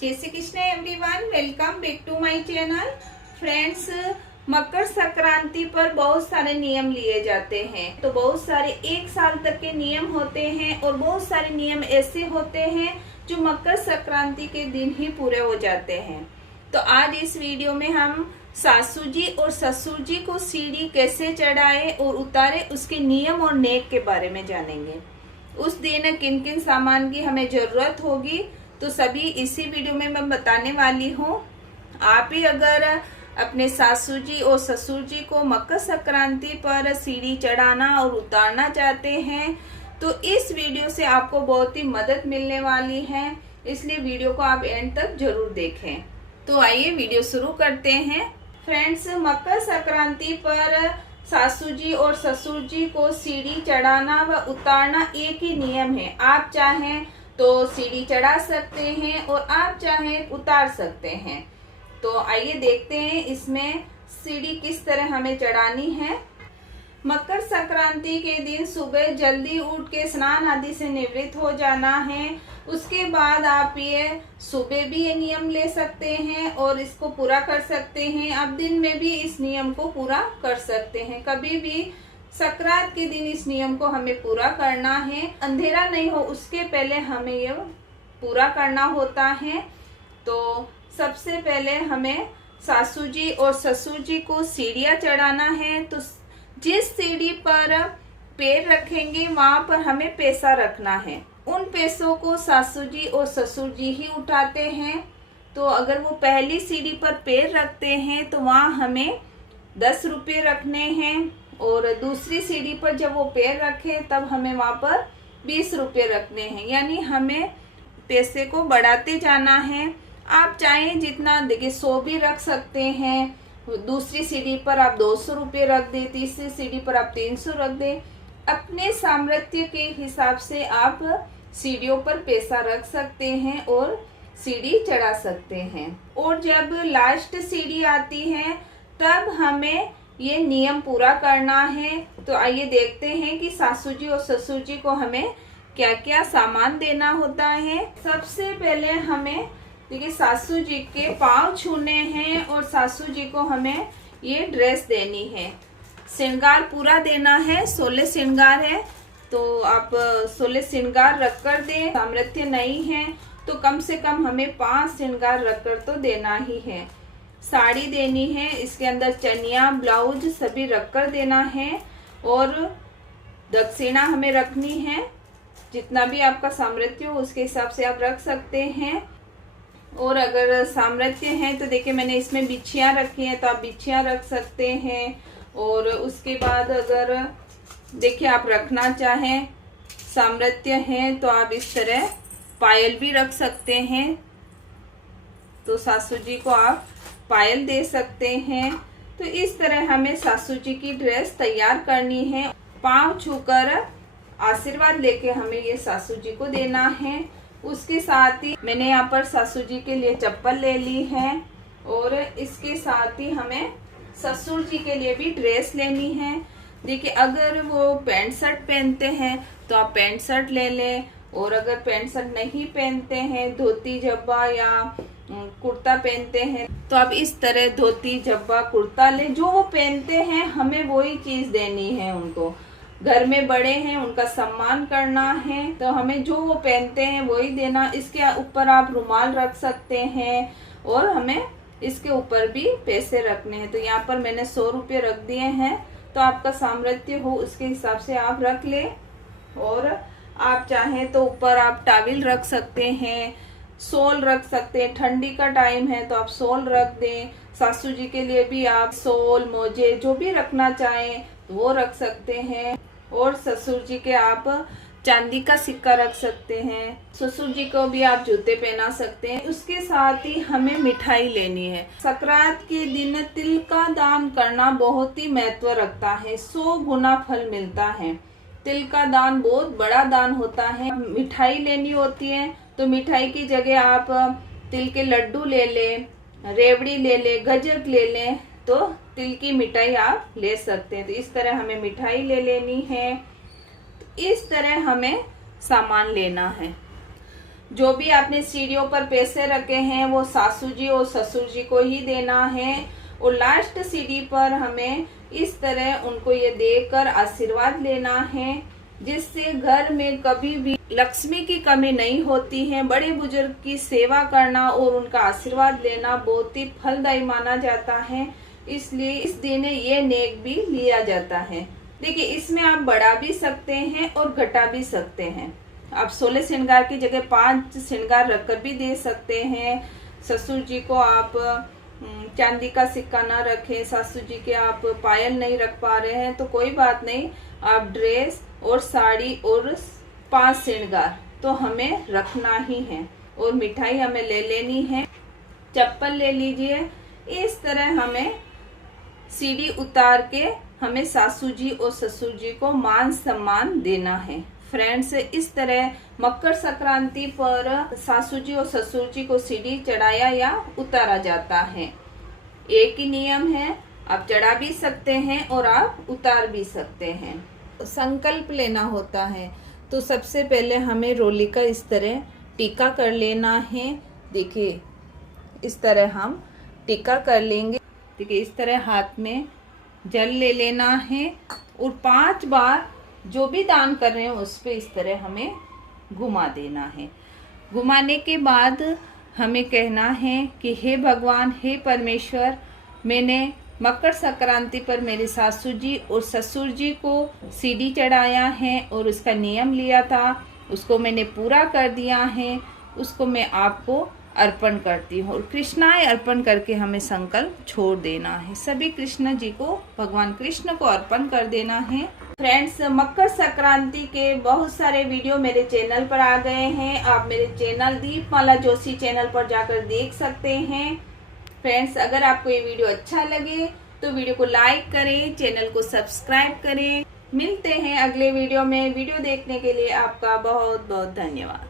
जय Shri Krishna everyone, welcome back to my channel. Friends, Makar Sankranti पर बहुत सारे नियम लिए जाते हैं। तो बहुत सारे 1 साल तक के नियम होते हैं और बहुत सारे नियम ऐसे होते हैं जो मकर संक्रांति के दिन ही पूरे हो जाते हैं। तो आज इस वीडियो में हम सासू जी और ससुर जी को सीढ़ी कैसे चढ़ाए और उतारे, उसके नियम और नेक के बारे में जानेंगे। उस दिन किन किन सामान की हमें जरूरत होगी, तो सभी इसी वीडियो में मैं बताने वाली हूँ। आप ही अगर अपने सासू जी और ससुर जी को मकर संक्रांति पर सीढ़ी चढ़ाना और उतारना चाहते हैं तो इस वीडियो से आपको बहुत ही मदद मिलने वाली है, इसलिए वीडियो को आप एंड तक जरूर देखें। तो आइए वीडियो शुरू करते हैं। फ्रेंड्स, मकर संक्रांति पर सासू जी और ससुर जी को सीढ़ी चढ़ाना व उतारना एक ही नियम है। आप चाहें तो सीढ़ी चढ़ा सकते हैं और आप चाहें उतार सकते हैं। तो आइए देखते हैं इसमें सीढ़ी किस तरह हमें चढ़ानी है। मकर संक्रांति के दिन सुबह जल्दी उठ के स्नान आदि से निवृत्त हो जाना है। उसके बाद आप ये सुबह भी ये नियम ले सकते हैं और इसको पूरा कर सकते हैं। आप दिन में भी इस नियम को पूरा कर सकते हैं। कभी भी संक्रांत के दिन इस नियम को हमें पूरा करना है। अंधेरा नहीं हो उसके पहले हमें ये पूरा करना होता है। तो सबसे पहले हमें सासू जी और ससुर जी को सीढ़ियाँ चढ़ाना है। तो जिस सीढ़ी पर पैर रखेंगे वहां पर हमें पैसा रखना है। उन पैसों को सासू जी और ससुर जी ही उठाते हैं। तो अगर वो पहली सीढ़ी पर पैर रखते हैं तो वहां हमें 10 रुपये रखने हैं और दूसरी सीढ़ी पर जब वो पैर रखे तब हमें वहां पर 20 रुपये रखने हैं। यानी हमें पैसे को बढ़ाते जाना है। आप चाहें जितना, देखिए 100 भी रख सकते हैं। दूसरी सीढ़ी पर आप 200 रुपये रख दे, तीसरी सीढ़ी पर आप 300 रख दे। अपने सामर्थ्य के हिसाब से आप सीढ़ियों पर पैसा रख सकते हैं और सीढ़ी चढ़ा सकते हैं। और जब लास्ट सीढ़ी आती है तब हमें ये नियम पूरा करना है। तो आइए देखते हैं कि सासू जी और ससुर जी को हमें क्या क्या सामान देना होता है। सबसे पहले हमें देखिए सासू जी के पाँव छूने हैं और सासू जी को हमें ये ड्रेस देनी है। श्रृंगार पूरा देना है, 16 श्रृंगार है तो आप 16 श्रृंगार रख कर दें। सामर्थ्य नहीं है तो कम से कम हमें 5 श्रृंगार रख कर तो देना ही है। साड़ी देनी है, इसके अंदर चनिया ब्लाउज सभी रख कर देना है। और दक्षिणा हमें रखनी है, जितना भी आपका सामर्थ्य हो उसके हिसाब से आप रख सकते हैं। और अगर सामर्थ्य है तो देखिए मैंने इसमें बिछियाँ रखी हैं तो आप बिछियाँ रख सकते हैं। और उसके बाद अगर देखिए आप रखना चाहें, सामर्थ्य है तो आप इस तरह पायल भी रख सकते हैं। तो सासू जी को आप पायल दे सकते हैं। तो इस तरह हमें सासू जी की ड्रेस तैयार करनी है। पाँव छूकर आशीर्वाद लेके हमें ये सासू जी को देना है। उसके साथ ही मैंने यहाँ पर सासू जी के लिए चप्पल ले ली है और इसके साथ ही हमें ससुर जी के लिए भी ड्रेस लेनी है। देखिए अगर वो पैंट शर्ट पहनते हैं तो आप पैंट शर्ट ले लें, और अगर पैंट शर्ट नहीं पहनते हैं, धोती जब्बा या कुर्ता पहनते हैं तो आप इस तरह धोती जब्बा कुर्ता लें। जो वो पहनते हैं हमें वही चीज देनी है उनको। घर में बड़े हैं उनका सम्मान करना है तो हमें जो वो पहनते हैं वही देना। इसके ऊपर आप रुमाल रख सकते हैं और हमें इसके ऊपर भी पैसे रखने हैं। तो यहाँ पर मैंने 100 रुपये रख दिए हैं। तो आपका सामर्थ्य हो उसके हिसाब से आप रख लें। और आप चाहें तो ऊपर आप टाविल रख सकते हैं, शॉल रख सकते हैं। ठंडी का टाइम है तो आप शॉल रख दें। सासू जी के लिए भी आप शॉल मोजे जो भी रखना चाहें तो वो रख सकते हैं। और ससुर जी के आप चांदी का सिक्का रख सकते हैं। ससुर जी को भी आप जूते पहना सकते हैं। उसके साथ ही हमें मिठाई लेनी है। संक्रांत के दिन तिल का दान करना बहुत ही महत्व रखता है। 100 गुना फल मिलता है। तिल का दान बहुत बड़ा दान होता है। मिठाई लेनी होती है तो मिठाई की जगह आप तिल के लड्डू ले लें, रेवड़ी ले लें, गजक ले लें, तो तिल की मिठाई आप ले सकते हैं। तो इस तरह हमें मिठाई ले लेनी है। तो इस तरह हमें सामान लेना है। जो भी आपने सीढ़ियों पर पैसे रखे हैं वो सासू जी और ससुर जी को ही देना है। और लास्ट सीढ़ी पर हमें इस तरह उनको ये देकर आशीर्वाद लेना है, जिससे घर में कभी भी लक्ष्मी की कमी नहीं होती है। बड़े बुजुर्ग की सेवा करना और उनका आशीर्वाद लेना बहुत ही फलदायी माना जाता है, इसलिए इस दिन ये नेक भी लिया जाता है। देखिए, इसमें आप बढ़ा भी सकते हैं और घटा भी सकते हैं। आप 16 श्रृंगार की जगह 5 श्रृंगार रखकर भी दे सकते हैं। ससुर जी को आप चांदी का सिक्का ना रखें, सासू जी के आप पायल नहीं रख पा रहे हैं तो कोई बात नहीं, आप ड्रेस और साड़ी और 5 श्रृंगार तो हमें रखना ही है। और मिठाई हमें ले लेनी है, चप्पल ले लीजिए। इस तरह हमें सीढ़ी उतार के हमें सासू जी और ससुर जी को मान सम्मान देना है। फ्रेंड्स, इस तरह मकर संक्रांति पर सासू जी और ससुर जी को सीढ़ी चढ़ाया या उतारा जाता है। एक ही नियम है, आप चढ़ा भी सकते हैं और आप उतार भी सकते हैं। संकल्प लेना होता है तो सबसे पहले हमें रोली का इस तरह टीका कर लेना है। देखिए, इस तरह हम टीका कर लेंगे। देखिए, इस तरह हाथ में जल ले लेना है और 5 बार जो भी दान कर रहे हैं उस पे इस तरह हमें घुमा देना है। घुमाने के बाद हमें कहना है कि हे भगवान, हे परमेश्वर, मैंने मकर संक्रांति पर मेरे सासू जी और ससुर जी को सीढ़ी चढ़ाया है और उसका नियम लिया था, उसको मैंने पूरा कर दिया है, उसको मैं आपको अर्पण करती हूँ। और कृष्णाय अर्पण करके हमें संकल्प छोड़ देना है। सभी कृष्ण जी को, भगवान कृष्ण को अर्पण कर देना है। फ्रेंड्स, मकर संक्रांति के बहुत सारे वीडियो मेरे चैनल पर आ गए हैं। आप मेरे चैनल दीपमाला जोशी चैनल पर जाकर देख सकते हैं। फ्रेंड्स, अगर आपको ये वीडियो अच्छा लगे तो वीडियो को लाइक करें, चैनल को सब्सक्राइब करें। मिलते हैं अगले वीडियो में। वीडियो देखने के लिए आपका बहुत बहुत धन्यवाद।